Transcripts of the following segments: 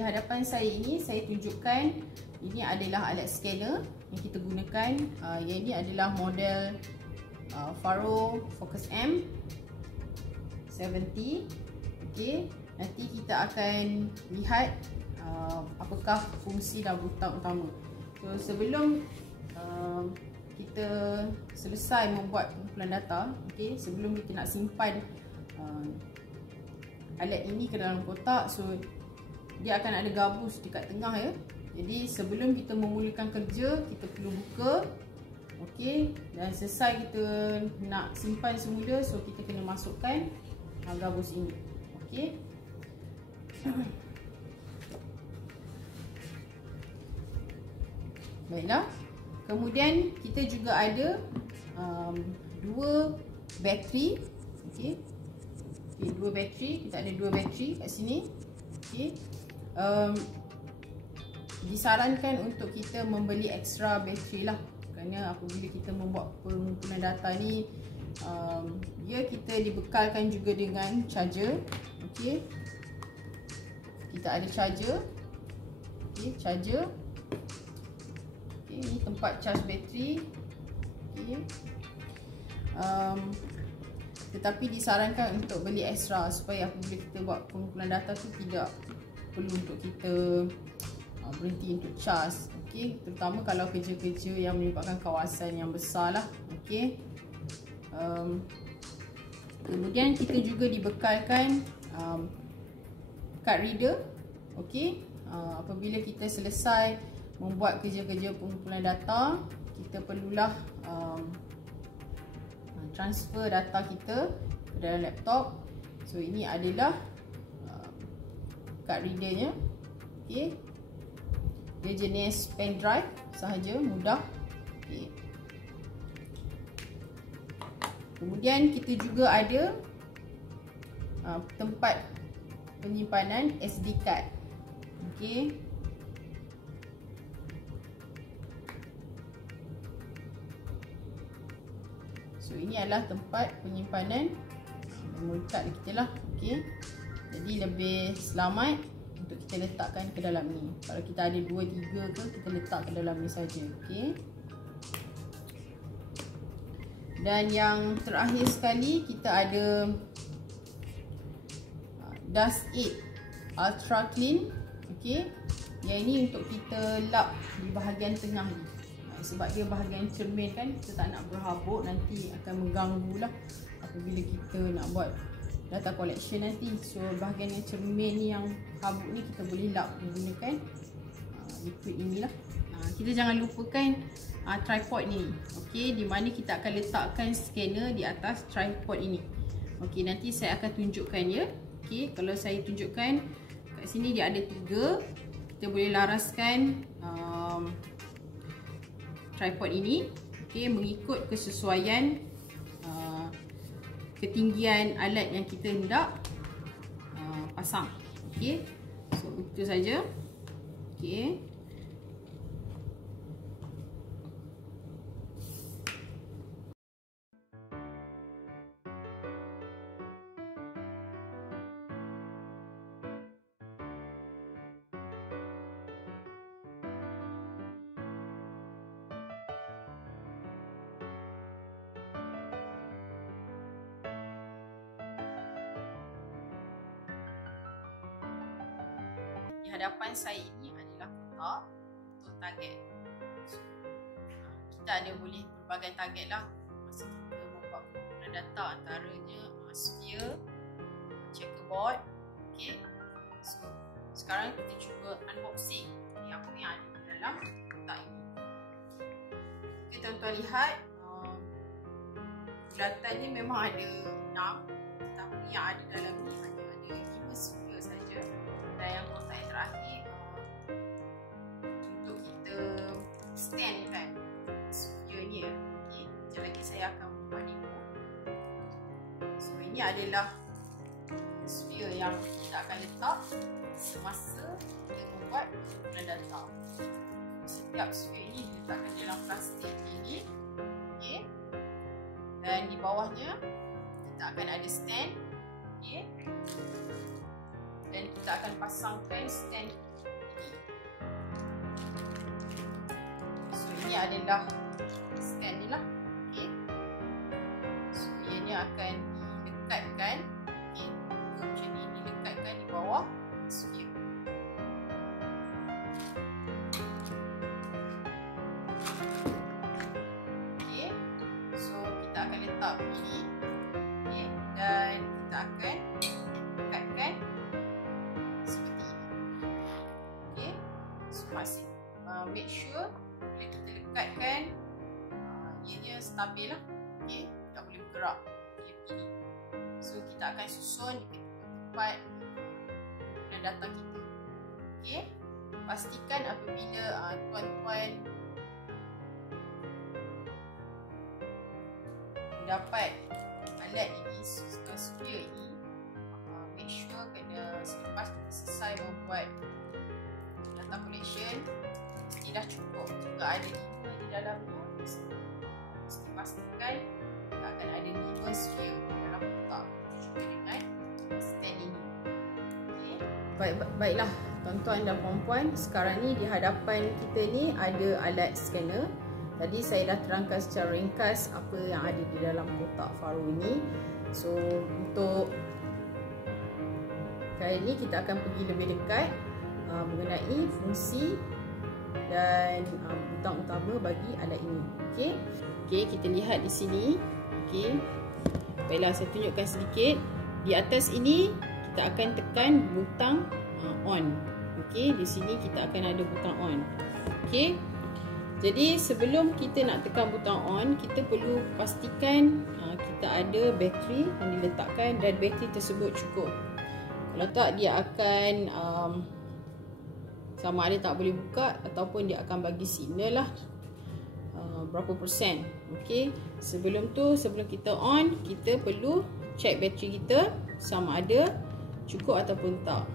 di hadapan saya ini saya tunjukkan ini adalah alat scanner yang kita gunakan. Yang ini adalah model Faro Focus M 70. Okey, nanti kita akan lihat apakah fungsi dan butang utama. So sebelum kita selesai membuat pengumpulan data, okey, sebelum kita nak simpan alat ini ke dalam kotak, so dia akan ada gabus dekat tengah ya. Jadi sebelum kita memulakan kerja, kita perlu buka, okey, dan selesai kita nak simpan semula, so kita kena masukkan gabus ini, okey. Baiklah. Kemudian kita juga ada dua bateri, okey. Okay, dua bateri, kita ada dua bateri kat sini. Okay. Disarankan untuk kita membeli extra bateri lah, kerana apabila kita membuat pengumpulan data ni, kita dibekalkan juga dengan charger. Okay. Kita ada charger. Okay, charger. Okay, ini tempat charge bateri. Okay. Tetapi disarankan untuk beli extra supaya apabila kita buat pengumpulan data tu tidak perlu untuk kita berhenti untuk charge. Okey, terutama kalau kerja-kerja yang menyebabkan kawasan yang besar lah. Okey. Kemudian kita juga dibekalkan card reader. Okey. Apabila kita selesai membuat kerja-kerja pengumpulan data, kita perlulah transfer data kita ke dalam laptop. So ini adalah card readernya. Okay. Dia jenis pen drive sahaja, mudah. Okay. Kemudian kita juga ada tempat penyimpanan SD card. Okay. So ini adalah tempat penyimpanan memory card kita lah. Okey. Jadi lebih selamat untuk kita letakkan ke dalam ni. Kalau kita ada 2-3 ke, kita letak ke dalam ni saja. Okey. Dan yang terakhir sekali, kita ada Dust 8 Ultra Clean. Okey. Yang ini untuk kita lap di bahagian tengah ni. Sebab dia bahagian cermin kan, kita tak nak berhabuk, nanti akan mengganggu lah apabila kita nak buat data collection nanti. So bahagian yang cermin ni, yang habuk ni, kita boleh lap menggunakan liquid inilah. Kita jangan lupakan tripod ni, okey, di mana kita akan letakkan scanner di atas tripod ini. Okey, nanti saya akan tunjukkan ya. Okey, kalau saya tunjukkan kat sini dia ada 3. Kita boleh laraskan tripod ini, okey, mengikut kesesuaian ketinggian alat yang kita hendak pasang. Okey, so begitu saja. Okey. Di hadapan saya ini adalah kotak untuk target. So, kita ada boleh berbagai target lah masa kita membuat pengumpulan data, antaranya sphere, checkerboard. Okay. So sekarang kita cuba unboxing apa yang ada di dalam kotak ini. Okay, tuan-tuan lihat, bulatan ni memang ada 6, tetapi yang ada dalam ni hanya ada 5 sphere saja. Dan yang kotak yang terakhir untuk kita standkan sphere ni. Okay. Sekejap lagi saya akan buat demo. So ini adalah sphere yang kita akan letak semasa kita membuat pengumpulan data. Setiap sphere ini diletakkan dalam plastik ini. Okay. Dan di bawahnya kita akan ada stand. Okay. Dan kita akan pasangkan stand ni adalah stand ni lah. Okay. So ianya akan dilekatkan. Okay. Macam ni, dilekatkan di bawah sphere. Okay. So kita akan letak begini. Okay. Dan kita akan lekatkan seperti ini. Okay. So masih make sure bila kita lekatkan ianya stabil lah. Okay. Tak boleh bergerak pilih-pilih. So kita akan susun di tempat dan data kita. Okay. Pastikan apabila tuan-tuan dapat alat ini, sphere ini, make sure kena selepas kita selesai membuat data collection, mesti dah cukup. Jika ada 5 di dalamnya, mesti pastikan akan ada 5 sphere dalam kotak juga dengan stand ini. Okay. Baiklah tuan-tuan dan puan-puan, sekarang ni di hadapan kita ni ada alat scanner. Tadi saya dah terangkan secara ringkas apa yang ada di dalam kotak Faro ini. So untuk kali ini kita akan pergi lebih dekat mengenai fungsi dan butang utama bagi alat ini. Okey. Okey, kita lihat di sini. Okey. Baiklah, saya tunjukkan sedikit. Di atas ini kita akan tekan butang on. Okey, di sini kita akan ada butang on. Okey. Jadi sebelum kita nak tekan butang on, kita perlu pastikan kita ada bateri yang diletakkan dan bateri tersebut cukup. Kalau tak, dia akan sama ada tak boleh buka ataupun dia akan bagi signal lah berapa persen. Okey, sebelum kita on, kita perlu check bateri kita sama ada cukup ataupun tak.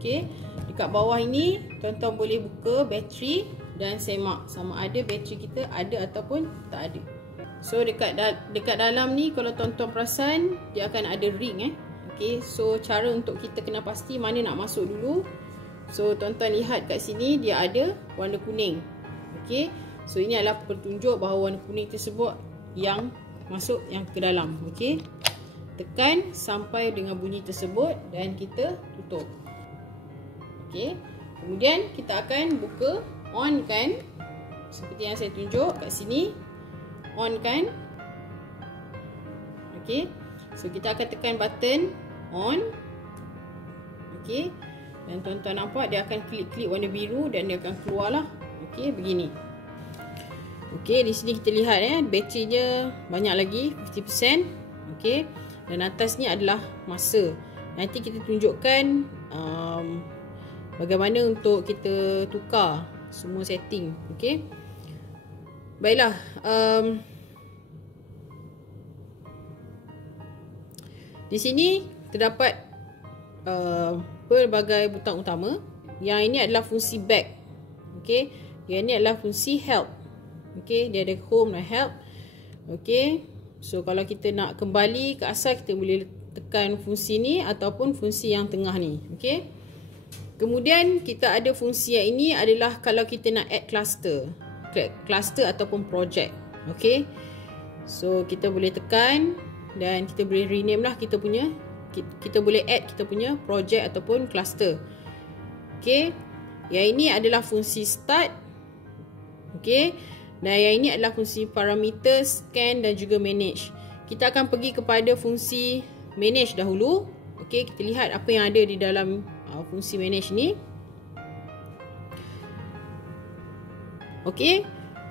Okey, dekat bawah ini tuan-tuan boleh buka bateri dan semak sama ada bateri kita ada ataupun tak ada. So dekat dalam ni kalau tuan-tuan perasan dia akan ada ring Okey, so cara untuk kita kena pasti mana nak masuk dulu. So tuan-tuan lihat kat sini dia ada warna kuning. Okey, so ini adalah petunjuk bahawa warna kuning tersebut yang masuk yang ke dalam. Okey, tekan sampai dengan bunyi tersebut dan kita tutup. Okey, kemudian kita akan buka, on kan, seperti yang saya tunjuk kat sini, on kan. Okey, so kita akan tekan button on. Okey, dan tuan-tuan nampak dia akan klik-klik warna biru dan dia akan keluar lah. Okey, begini. Okey, di sini kita lihat baterinya banyak lagi 50%. Okey, dan atas ni adalah masa. Nanti kita tunjukkan bagaimana untuk kita tukar semua setting. Okey. Baiklah, di sini terdapat pelbagai butang utama. Yang ini adalah fungsi back. Okey, yang ini adalah fungsi help. Okey, dia ada home dan help. Okey, so kalau kita nak kembali ke asal, kita boleh tekan fungsi ni ataupun fungsi yang tengah ni. Okey. Kemudian kita ada fungsi yang ini adalah kalau kita nak add cluster ataupun project. Okey. So kita boleh tekan dan kita boleh rename lah kita boleh add kita punya project ataupun cluster. Okey. Yang ini adalah fungsi start. Okey. Dan yang ini adalah fungsi parameter, scan dan juga manage. Kita akan pergi kepada fungsi manage dahulu. Okey, kita lihat apa yang ada di dalam fungsi manage ni. Okey,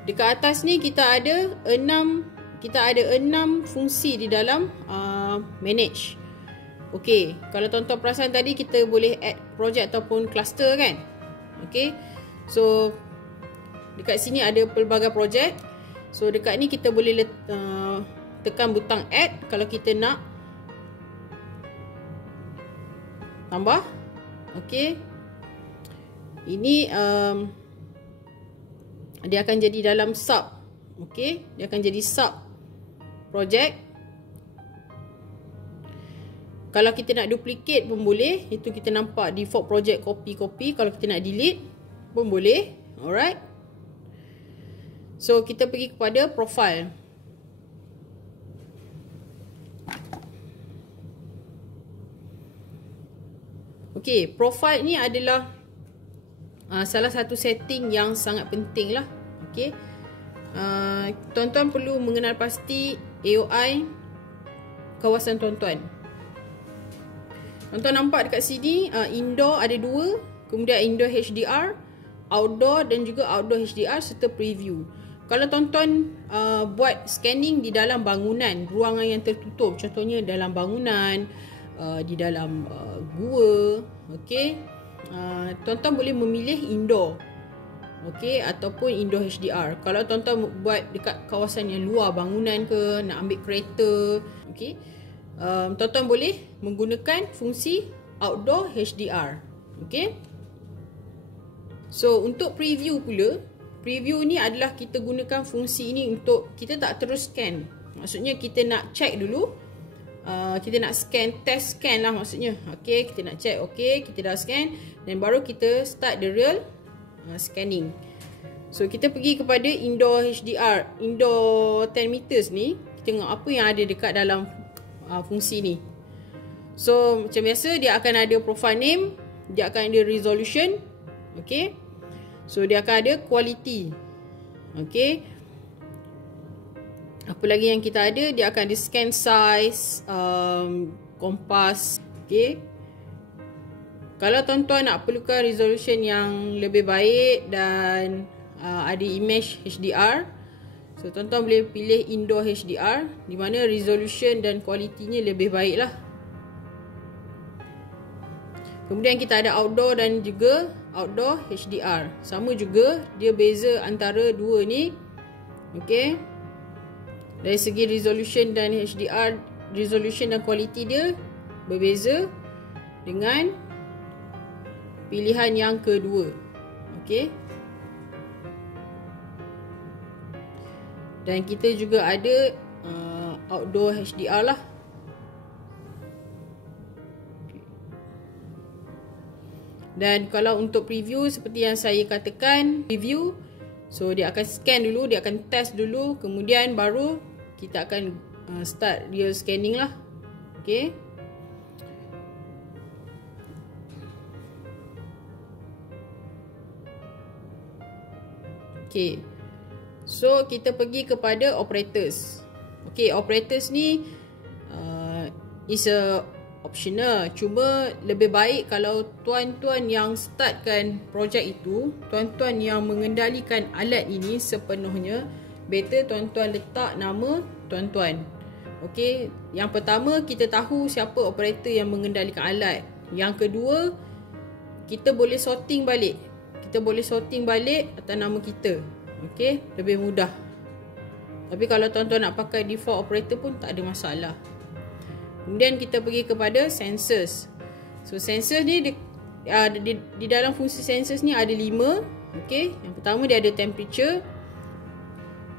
dekat atas ni kita ada 6 fungsi di dalam manage. Okey, kalau tuan-tuan perasan tadi kita boleh add project ataupun cluster kan. Okey, so dekat sini ada pelbagai project. So dekat ni kita boleh tekan butang add kalau kita nak tambah. Okey, ini dia akan jadi dalam sub. Okey, dia akan jadi sub project. Kalau kita nak duplicate pun boleh. Itu kita nampak default project copy. Kalau kita nak delete pun boleh. Alright. So kita pergi kepada profile. Okay, profile ni adalah salah satu setting yang sangat penting lah. Okay, tuan-tuan perlu mengenal pasti AOI kawasan tuan-tuan. Tuan-tuan nampak dekat sini indoor ada 2, kemudian indoor HDR, outdoor dan juga outdoor HDR serta preview. Kalau tuan-tuan buat scanning di dalam bangunan, ruangan yang tertutup, contohnya dalam bangunan, di dalam gua, okey, tuan-tuan boleh memilih indoor, okey, ataupun indoor HDR. Kalau tuan-tuan buat dekat kawasan yang luar bangunan ke, nak ambil kereta, okey, tuan-tuan boleh menggunakan fungsi outdoor HDR. Okey. So untuk preview pula, preview ni adalah kita gunakan fungsi ini untuk kita tak terus scan. Maksudnya kita nak check dulu, kita nak scan, test scan lah maksudnya. Okey, kita nak check, okey, kita dah scan, dan baru kita start the real scanning. So kita pergi kepada indoor HDR, indoor 10 meters ni, kita tengok apa yang ada dekat dalam fungsi ni. So macam biasa dia akan ada profile name, dia akan ada resolution, okey. So dia akan ada quality, okey. Apa lagi yang kita ada? Dia akan ada scan size, kompas, okey. Kalau tuan-tuan nak perlukan resolution yang lebih baik dan ada image HDR, so tuan-tuan boleh pilih indoor HDR, di mana resolution dan kualitinya lebih baik lah. Kemudian kita ada outdoor dan juga outdoor HDR. Sama juga, dia beza antara dua ni. Okey. Dari segi resolution dan HDR, resolution dan kualiti dia berbeza dengan pilihan yang kedua. Okey. Dan kita juga ada outdoor HDR lah. Dan kalau untuk preview, seperti yang saya katakan, preview, so dia akan scan dulu, dia akan test dulu, kemudian baru kita akan start real scanning lah. Okay. Okay. So kita pergi kepada operators. Okay, operators ni is a optional. Cuma lebih baik kalau tuan-tuan yang startkan projek itu, tuan-tuan yang mengendalikan alat ini sepenuhnya, better tuan-tuan letak nama tuan-tuan. Okey, yang pertama kita tahu siapa operator yang mengendalikan alat. Yang kedua, kita boleh sorting balik. Kita boleh sorting balik atas nama kita. Okey, lebih mudah. Tapi kalau tuan-tuan nak pakai default operator pun tak ada masalah. Kemudian kita pergi kepada sensors. So sensors ni di dalam fungsi sensors ni ada 5. Okey, yang pertama dia ada temperature.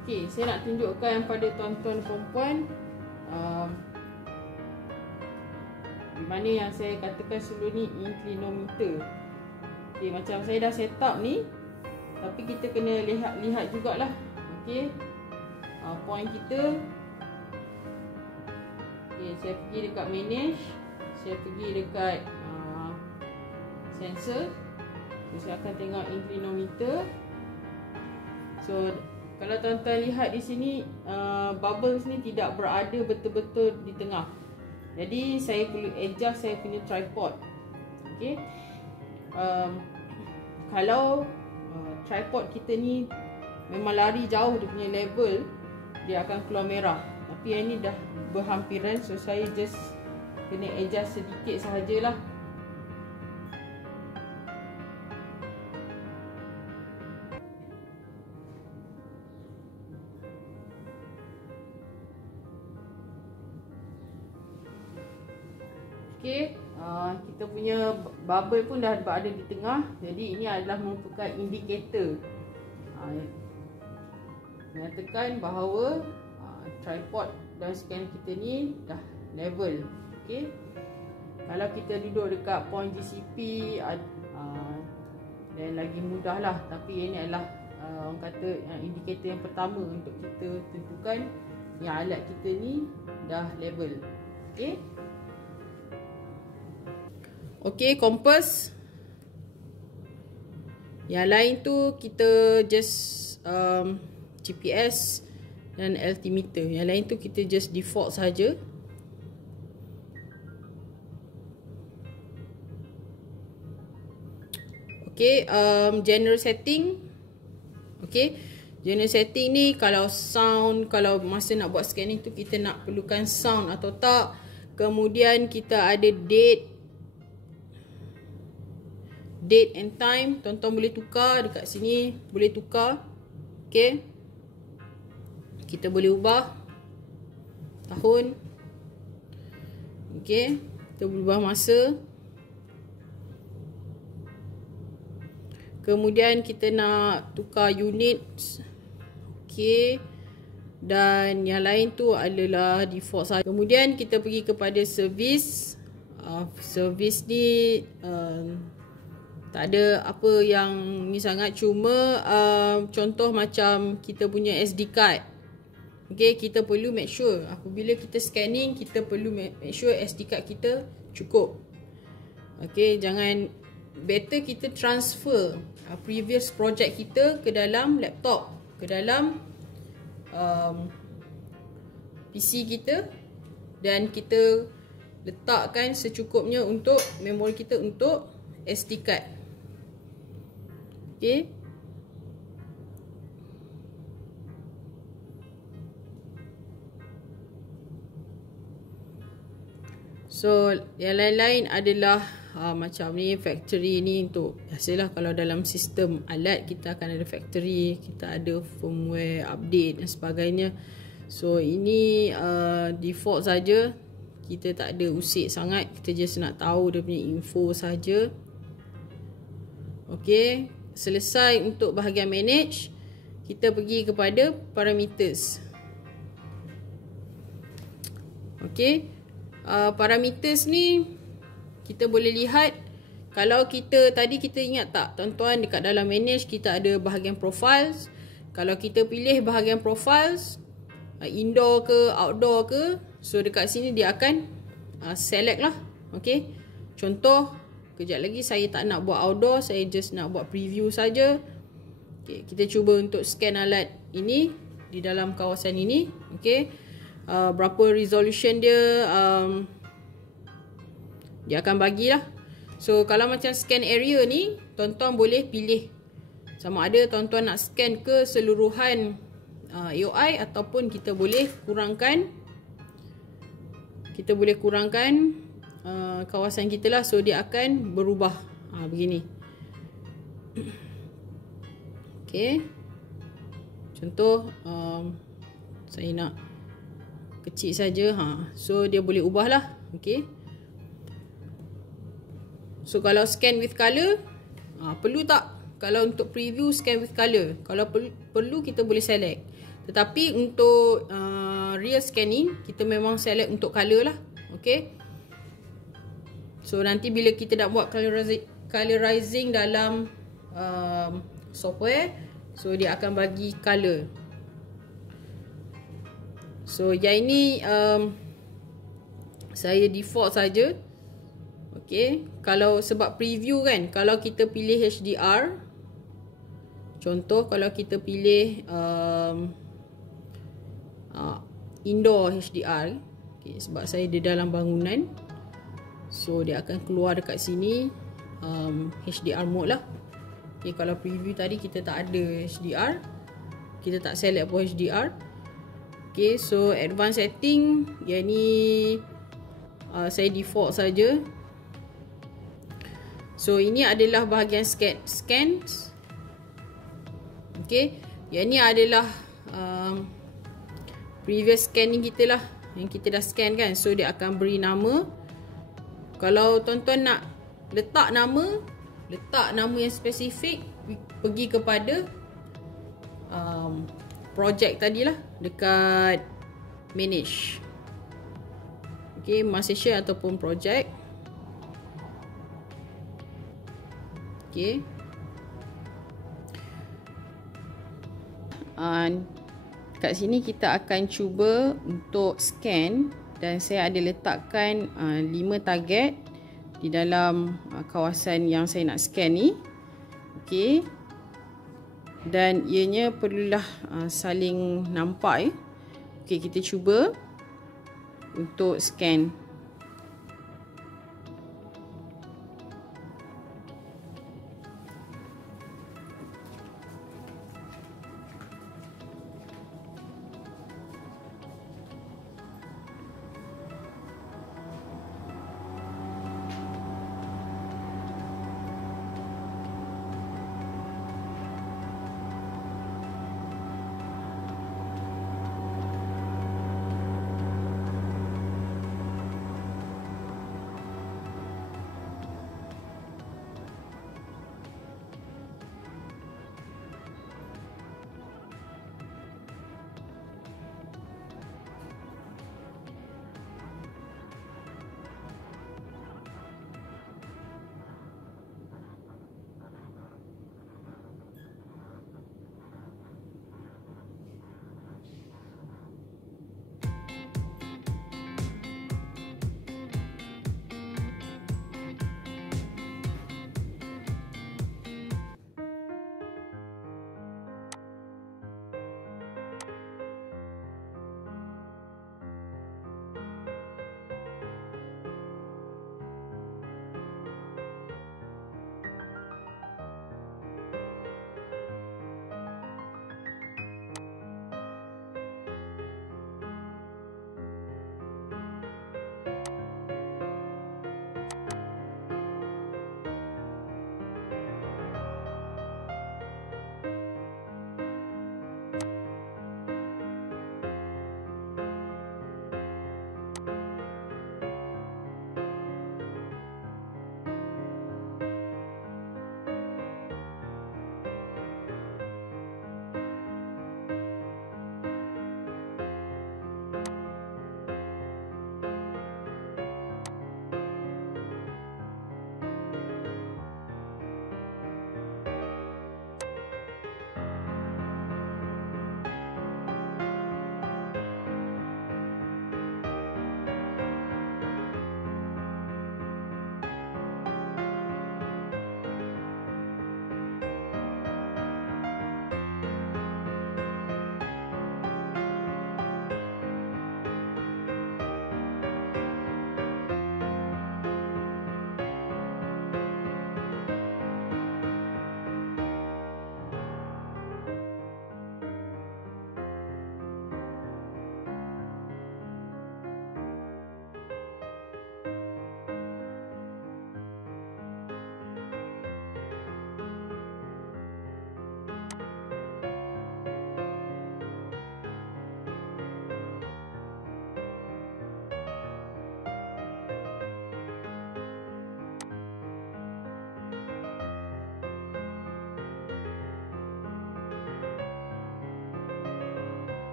Okey, saya nak tunjukkan pada tuan-tuan perempuan di mana yang saya katakan sebelum ni, inclinometer. Okey, macam saya dah set up ni, tapi kita kena lihat jugalah. Okey, point kita. Okay, saya pergi dekat manage, saya pergi dekat sensor. So, saya akan tengok inclinometer. So kalau tuan-tuan lihat di sini, bubbles ni tidak berada betul-betul di tengah. Jadi saya perlu adjust saya punya tripod. Okay. Kalau tripod kita ni memang lari jauh dia punya level, dia akan keluar merah. Tapi yang ni dah berhampiran, so saya just kena adjust sedikit sahajalah. Okey, kita punya bubble pun dah berada di tengah. Jadi ini adalah merupakan indikator menyatakan bahawa tripod dan scan kita ni dah level. Okey. Kalau kita duduk dekat point GCP dan lagi mudah lah. Tapi ini adalah orang kata indikator yang pertama untuk kita tentukan yang alat kita ni dah level. Okey. Okey, kompas. Yang lain tu kita just GPS dan altimeter. Yang lain tu kita just default saja. Okay, general setting. Okay, general setting ni kalau sound, kalau masa nak buat scanning tu kita nak perlukan sound atau tak. Kemudian kita ada date and time. Tuan-tuan boleh tukar dekat sini, boleh tukar. Okay, kita boleh ubah tahun. Okay, kita boleh ubah masa. Kemudian kita nak tukar unit. Okey. Dan yang lain tu adalah default saja. Kemudian kita pergi kepada servis. Servis ni tak ada apa yang ni sangat, cuma contoh macam kita punya SD card. Okey, kita perlu make sure apabila kita scanning, kita perlu make sure SD card kita cukup. Okey, jangan, better kita transfer previous project kita ke dalam laptop, ke dalam PC kita, dan kita letakkan secukupnya untuk memori kita untuk SD card. Okay. So yang lain-lain adalah macam ni, factory ni untuk biasalah kalau dalam sistem alat kita akan ada factory, kita ada firmware update dan sebagainya. So ini default saja, kita tak ada usik sangat, kita just nak tahu dia punya info saja. Okey, selesai untuk bahagian manage, kita pergi kepada parameters. Okey, parameters ni kita boleh lihat. Kalau kita tadi, kita ingat tak tuan-tuan, dekat dalam manage kita ada bahagian profiles. Kalau kita pilih bahagian profiles, indoor ke outdoor ke, so dekat sini dia akan select lah. Okay, contoh kejap lagi saya tak nak buat outdoor, saya just nak buat preview saja. Okay, kita cuba untuk scan alat ini di dalam kawasan ini. Okay, berapa resolution dia, dia akan bagilah. So kalau macam scan area ni, tuan-tuan boleh pilih sama ada tuan-tuan nak scan ke seluruhan AOI ataupun kita boleh kurangkan. Kita boleh kurangkan kawasan kita lah. So dia akan berubah begini. Okay, contoh saya nak kecil saja. So dia boleh ubah lah. Okay, so kalau scan with color, perlu tak? Kalau untuk preview scan with color, kalau perlu kita boleh select. Tetapi untuk real scanning, kita memang select untuk color lah. Okay, so nanti bila kita nak buat colorizing dalam software, so dia akan bagi color. So yang ini saya default saja. Okay, kalau sebab preview kan, kalau kita pilih HDR, contoh kalau kita pilih indoor HDR, okay, sebab saya di dalam bangunan, so dia akan keluar dekat sini HDR mode lah. Okay, kalau preview tadi kita tak ada HDR, kita tak select pun HDR. Okay, so advanced setting, yang ni saya default saja. So ini adalah bahagian scans. Okay, yang ni adalah previous scanning kita lah, yang kita dah scan kan. So dia akan beri nama. Kalau tuan-tuan nak letak nama yang spesifik, pergi kepada project tadilah dekat manage. Okay, master share ataupun project. Okay, kat sini kita akan cuba untuk scan, dan saya ada letakkan 5 target di dalam kawasan yang saya nak scan ni. Okey. Dan ianya perlulah saling nampak ya. Okey, kita cuba untuk scan.